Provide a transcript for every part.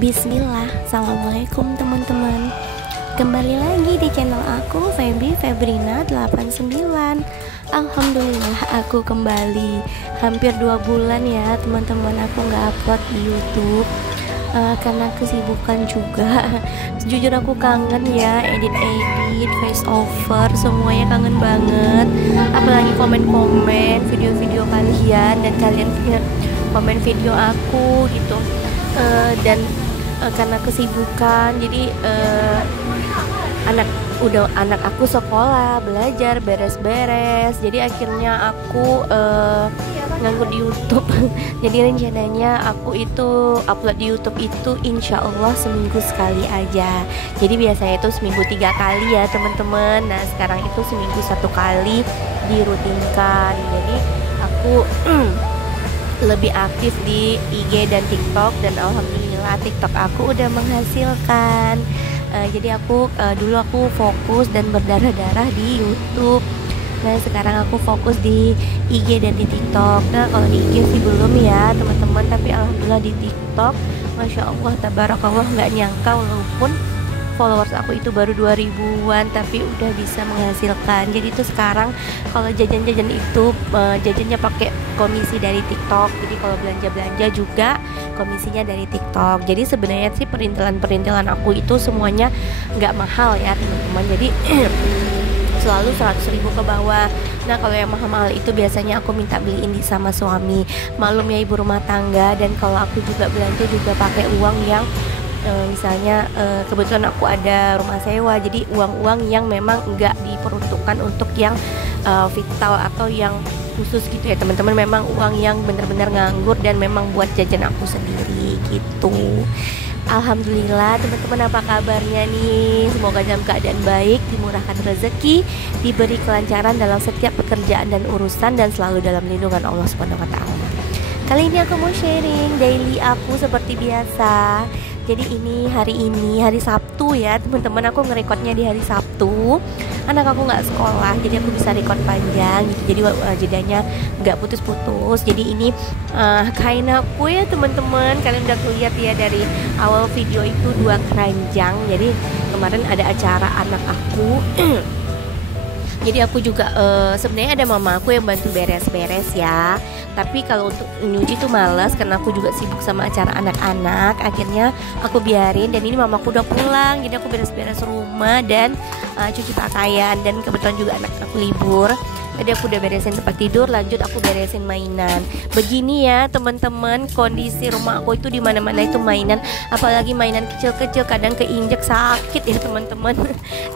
Bismillah, assalamualaikum teman-teman. Kembali lagi di channel aku, Feby Febrina 89. Alhamdulillah aku kembali. Hampir 2 bulan ya teman-teman aku nggak upload di YouTube, karena kesibukan juga. Jujur aku kangen ya, edit voice over, semuanya kangen banget. Apalagi komen-komen video-video kalian, dan kalian komen video aku gitu. Dan karena kesibukan, jadi anak aku sekolah, belajar, beres-beres, jadi akhirnya aku nganggur di YouTube. Jadi rencananya aku itu upload di YouTube itu insya Allah seminggu sekali aja. Jadi biasanya itu seminggu 3 kali ya teman-teman. Nah sekarang itu seminggu 1 kali dirutinkan. Jadi aku lebih aktif di IG dan TikTok, dan alhamdulillah TikTok aku udah menghasilkan. Jadi aku dulu aku fokus dan berdarah-darah di YouTube. Nah sekarang aku fokus di IG dan di TikTok. Nah kalau di IG sih belum ya teman-teman, tapi alhamdulillah di TikTok Masya Allah tabarakallah, nggak nyangka walaupun followers aku itu baru 2000-an tapi udah bisa menghasilkan. Jadi itu sekarang kalau jajan-jajan itu jajannya pakai komisi dari TikTok. Jadi kalau belanja-belanja juga komisinya dari TikTok. Jadi sebenarnya sih perintilan aku itu semuanya nggak mahal ya teman-teman. Jadi selalu 100.000 ke bawah. Nah kalau yang mahal-mahal itu biasanya aku minta beliin sama suami. Malum ya ibu rumah tangga. Dan kalau aku juga belanja juga pakai uang yang misalnya kebetulan aku ada rumah sewa, jadi uang-uang yang memang enggak diperuntukkan untuk yang vital atau yang khusus gitu ya teman-teman. Memang uang yang benar-benar nganggur dan memang buat jajan aku sendiri gitu. Alhamdulillah teman-teman, apa kabarnya nih? Semoga dalam keadaan baik, dimurahkan rezeki, diberi kelancaran dalam setiap pekerjaan dan urusan, dan selalu dalam lindungan Allah Subhanahu wa taala. Kali ini aku mau sharing daily aku seperti biasa. Jadi hari ini Sabtu ya teman-teman, aku ngerekodnya di hari Sabtu. Anak aku nggak sekolah, jadi aku bisa record panjang gitu. Jadi jedanya nggak putus-putus. Jadi ini kain aku ya teman-teman. Kalian udah lihat ya dari awal video itu 2 keranjang. Jadi kemarin ada acara anak aku. Jadi aku juga sebenarnya ada mama aku yang bantu beres-beres ya. Tapi kalau untuk nyuci tuh malas karena aku juga sibuk sama acara anak-anak. Akhirnya aku biarin, dan ini mamaku udah pulang. Jadi aku beres-beres rumah dan cuci pakaian. Dan kebetulan juga anak aku libur. Tadi aku udah beresin tempat tidur, lanjut aku beresin mainan. Begini ya teman-teman, kondisi rumah aku itu di mana-mana itu mainan, apalagi mainan kecil-kecil kadang keinjek sakit ya teman-teman.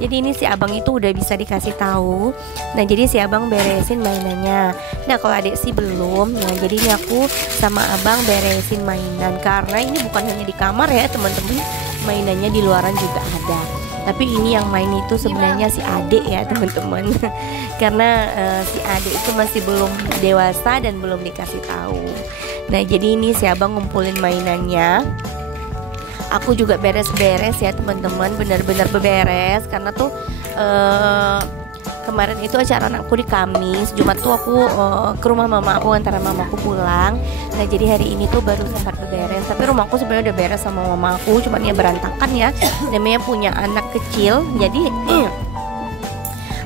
Jadi ini si abang itu udah bisa dikasih tahu. Nah jadi si abang beresin mainannya. Nah kalau adik sih belum. Nah jadi ini aku sama abang beresin mainan, karena ini bukan hanya di kamar ya teman-teman, mainannya di luaran juga ada. Tapi ini yang main itu sebenarnya si adik ya teman-teman. Karena si adik itu masih belum dewasa dan belum dikasih tahu. Nah jadi ini si abang ngumpulin mainannya. Aku juga beres-beres ya teman-teman, benar-benar beberes. Karena tuh kemarin itu acara anakku di Kamis, Jumat tuh aku ke rumah mama aku, antara mama aku pulang. Nah jadi hari ini tuh baru sempat beberes. Tapi rumahku sebenarnya udah beres sama mama aku, cuman ya berantakan ya. Namanya punya anak kecil, jadi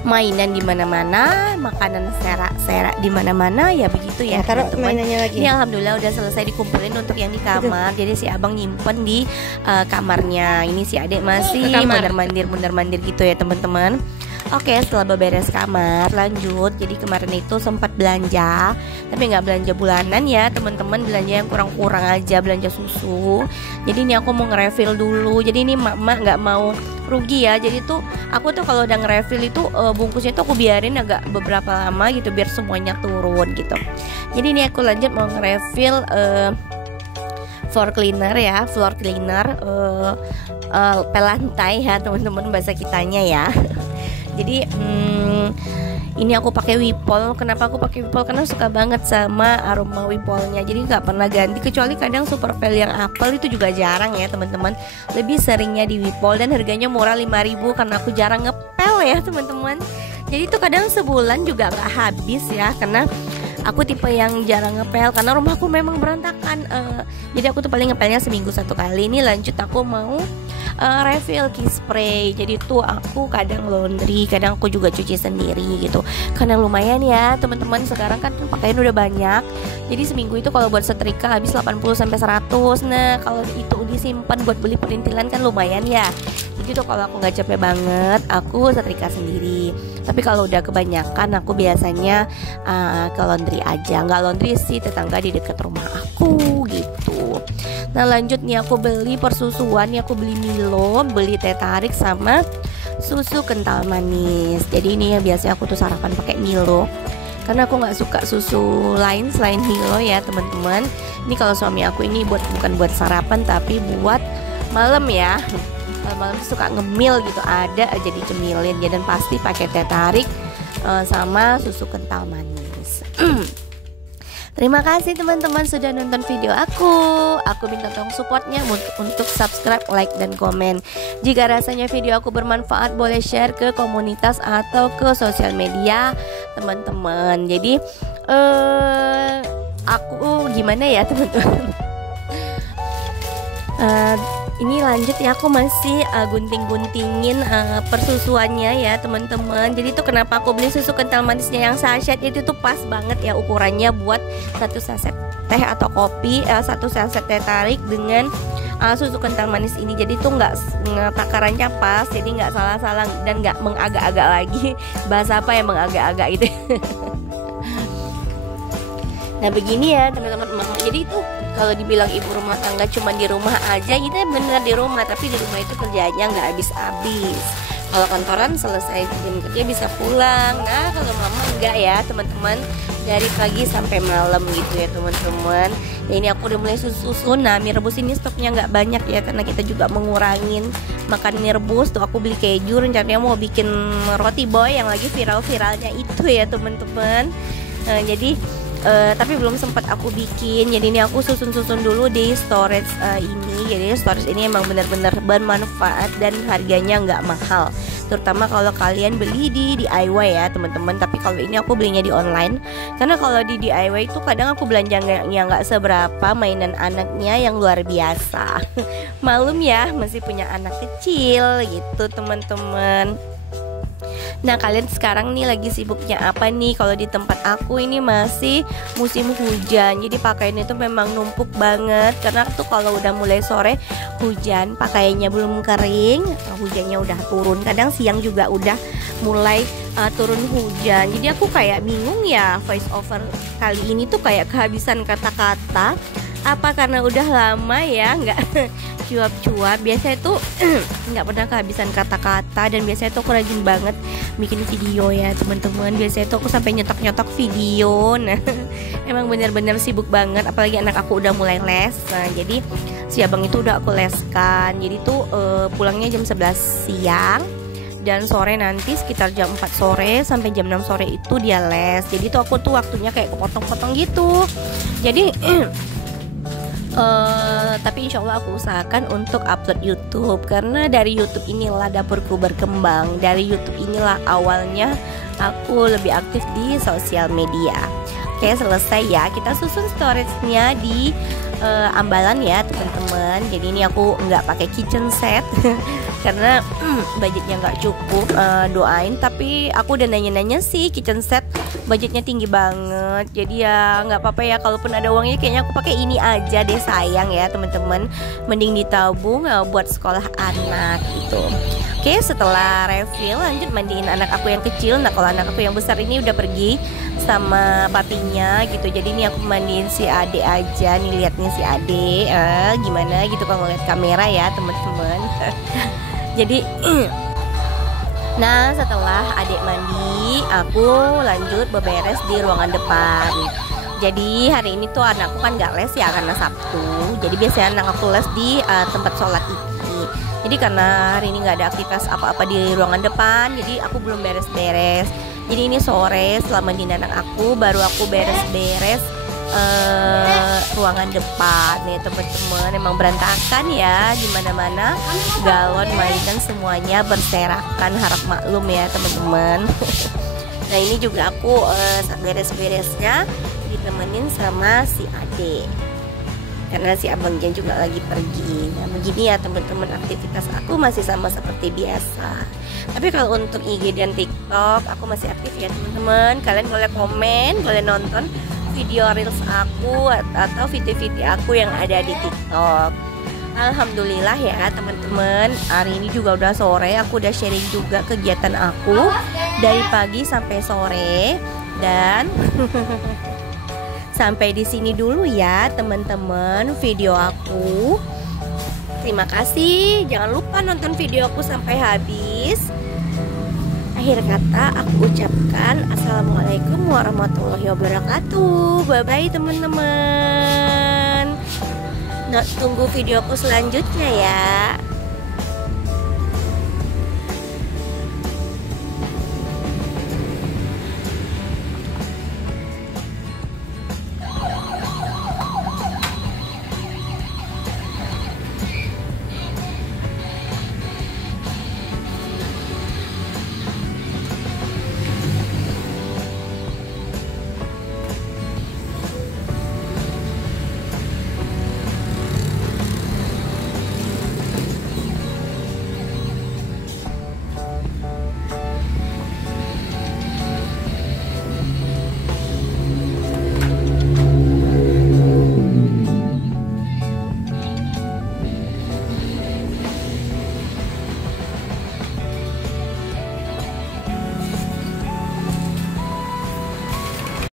mainan di mana-mana, makanan serak-serak di mana-mana ya begitu ya teman-teman. Ini alhamdulillah udah selesai dikumpulin untuk yang di kamar. Jadi si abang nyimpen di kamarnya. Ini si adik masih mondar-mandir gitu ya teman-teman. Oke, setelah beberes kamar lanjut. Jadi kemarin itu sempat belanja, tapi nggak belanja bulanan ya teman-teman, belanja yang kurang-kurang aja, belanja susu. Jadi ini aku mau nge-refill dulu. Jadi ini mama nggak mau rugi ya. Jadi tuh aku tuh kalau udah nge-refill itu bungkusnya tuh aku biarin agak beberapa lama gitu biar semuanya turun gitu. Jadi ini aku lanjut mau nge-refill floor cleaner ya, pelantai ya teman-teman bahasa kitanya ya. Jadi ini aku pakai Wipol. Kenapa aku pakai Wipol? Karena suka banget sama aroma Wipolnya. Jadi nggak pernah ganti, kecuali kadang Supervel yang apel itu juga jarang ya teman-teman. Lebih seringnya di Wipol, dan harganya murah 5.000 karena aku jarang ngepel ya teman-teman. Jadi itu kadang sebulan juga nggak habis ya, karena Aku tipe yang jarang ngepel karena rumahku memang berantakan. Jadi aku tuh paling ngepelnya seminggu 1 kali. Ini lanjut aku mau refill key spray. Jadi tuh aku kadang laundry, kadang aku juga cuci sendiri gitu. Karena lumayan ya teman-teman, sekarang kan pakaian udah banyak. Jadi seminggu itu kalau buat setrika habis 80 sampai 100. Nah, kalau itu disimpan buat beli perintilan kan lumayan ya. Jadi tuh kalau aku nggak capek banget, aku setrika sendiri. Tapi kalau udah kebanyakan, aku biasanya ke laundry aja. Nggak laundry sih, tetangga di dekat rumah aku gitu. Nah lanjut nih, aku beli persusuan nih, aku beli Milo, beli teh tarik sama susu kental manis. Jadi ini ya biasanya aku tuh sarapan pakai Milo karena aku nggak suka susu lain selain Milo ya teman-teman. Ini kalau suami aku ini bukan buat sarapan tapi buat malam ya. Malam suka ngemil gitu, ada aja dicemilin ya, dan pasti pakai teh tarik sama susu kental manis. Terima kasih teman-teman sudah nonton video aku. Aku minta tolong supportnya untuk subscribe, like, dan komen. Jika rasanya video aku bermanfaat, boleh share ke komunitas atau ke sosial media teman-teman. Jadi aku gimana ya teman-teman, ini lanjut ya, aku masih gunting-guntingin persusuannya ya teman-teman. Jadi tuh kenapa aku beli susu kental manisnya yang sachet itu tuh pas banget ya ukurannya buat 1 saset teh atau kopi, 1 saset teh tarik dengan susu kental manis ini. Jadi tuh nggak takarannya pas, jadi nggak salah-salah dan nggak mengagak-agak lagi. Bahasa apa yang mengagak-agak itu. Nah begini ya teman-teman, jadi itu kalau dibilang ibu rumah tangga cuma di rumah aja, kita bener di rumah, tapi di rumah itu kerjanya nggak habis-habis. Kalau kantoran selesai jam kerja bisa pulang. Nah kalau mama enggak ya teman-teman, dari pagi sampai malam gitu ya teman-teman. Ya ini aku udah mulai susun. Nah mie rebus ini stoknya nggak banyak ya, karena kita juga mengurangin makan mie rebus. Tuh aku beli keju, rencananya mau bikin roti boy yang lagi viral-viralnya itu ya teman-teman. Jadi tapi belum sempat aku bikin. Jadi ini aku susun dulu di storage ini. Jadi storage ini emang benar-benar bermanfaat dan harganya nggak mahal, terutama kalau kalian beli di DIY ya teman-teman. Tapi kalau ini aku belinya di online, karena kalau di DIY itu kadang aku belanja yang nggak seberapa, mainan anaknya yang luar biasa. Malum ya, masih punya anak kecil gitu teman-teman. Nah kalian sekarang nih lagi sibuknya apa nih? Kalau di tempat aku ini masih musim hujan, jadi pakaian itu memang numpuk banget. Karena tuh kalau udah mulai sore hujan, pakaiannya belum kering, hujannya udah turun. Kadang siang juga udah mulai turun hujan. Jadi aku kayak bingung ya, voice over kali ini tuh kayak kehabisan kata-kata. Apa karena udah lama ya nggak cuap-cuap? Biasanya tuh nggak pernah kehabisan kata-kata, dan biasanya tuh aku rajin banget bikin video ya teman-teman. Biasanya tuh aku sampai nyetok-nyetok video. Nah emang bener-bener sibuk banget, apalagi anak aku udah mulai les. Nah jadi si abang itu udah aku leskan. Jadi tuh pulangnya jam 11 siang, dan sore nanti sekitar jam 4 sore sampai jam 6 sore itu dia les. Jadi tuh aku tuh waktunya kayak kepotong-potong gitu. Jadi tapi insya Allah aku usahakan untuk upload YouTube, karena dari YouTube inilah dapurku berkembang. Dari YouTube inilah awalnya aku lebih aktif di sosial media. Oke selesai ya, kita susun storage-nya di ambalan ya teman-teman. Jadi ini aku nggak pakai kitchen set karena budgetnya nggak cukup. Doain, tapi aku udah nanya-nanya sih kitchen set budgetnya tinggi banget. Jadi ya nggak apa-apa ya, kalaupun ada uangnya kayaknya aku pakai ini aja deh, sayang ya teman-teman. Mending ditabung buat sekolah anak gitu. Oke setelah refill lanjut mandiin anak aku yang kecil. Nah kalau anak aku yang besar ini udah pergi sama papinya gitu. Jadi ini aku mandiin si Ade aja. Nih lihat nih si Ade gimana gitu kalau ngeliat kamera ya teman-teman. Jadi nah setelah adik mandi, aku lanjut beberes di ruangan depan. Jadi hari ini tuh anakku kan gak les ya karena Sabtu. Jadi biasanya anak aku les di tempat sholat ini. Jadi karena hari ini gak ada aktivitas apa-apa di ruangan depan, jadi aku belum beres-beres. Jadi ini sore setelah mandiin anak aku, baru aku beres-beres ruangan depan nih teman-teman. Emang berantakan ya, di mana-mana galon mainan semuanya berserakan, harap maklum ya teman-teman. Nah ini juga aku beres-beresnya ditemenin sama si Ade, karena si abangnya juga lagi pergi. Nah begini ya teman-teman, aktivitas aku masih sama seperti biasa. Tapi kalau untuk IG dan TikTok aku masih aktif ya teman-teman. Kalian boleh komen, boleh nonton video reels aku atau video-video aku yang ada di TikTok. Alhamdulillah ya teman-teman, hari ini juga udah sore. Aku udah sharing juga kegiatan aku dari pagi sampai sore. Dan sampai di sini dulu ya teman-teman video aku. Terima kasih. Jangan lupa nonton video aku sampai habis. Akhir kata aku ucapkan assalamualaikum warahmatullahi wabarakatuh. Bye bye teman-teman. Nah, tunggu videoku selanjutnya ya.